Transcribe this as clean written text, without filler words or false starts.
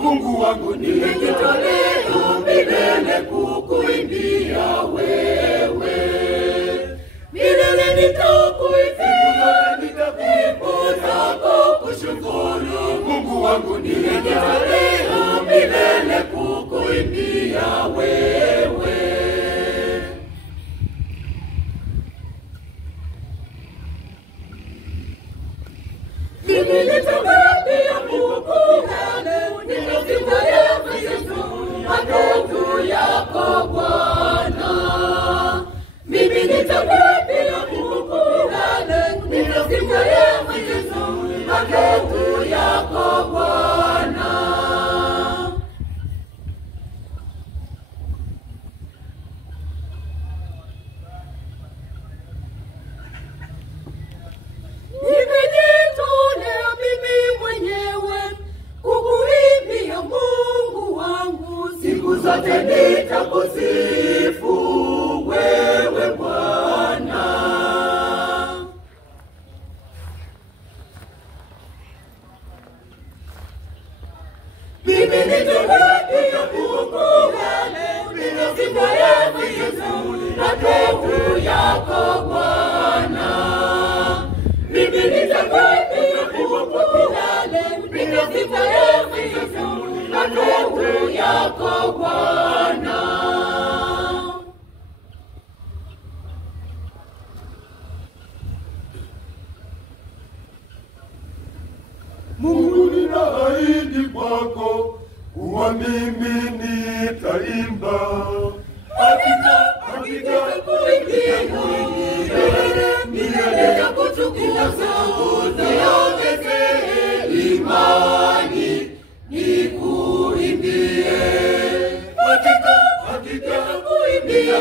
Mungu wangu nimejitolea milele kukuimbia wewe. Milele nitakuimbia, nitakuimba zako kushukuru. Mungu wangu nimejitolea milele kukuimbia wewe. Mimi nitakuimbia Mungu mapenzi yako Bwana. Mimi nitakuimbia Mungu nitasikia mapenzi yako Bwana. Nimejitolea mimi mwenyewe kukuimbia Mungu wangu, siku zote nitakusifu wewe Bwana. Mimi nitakuimbia Mungu nitasikia mapenzi yako Bwana. Mimi nitakuimbia Mungu nitasikia mapenzi yako Bwana. Mungu ninaahidi kwako kuwa mimi nitaimba. Hakika nitakuimbia milele ya kutukuza, niongezee imani nikuimbie. Hakika nitakuimbia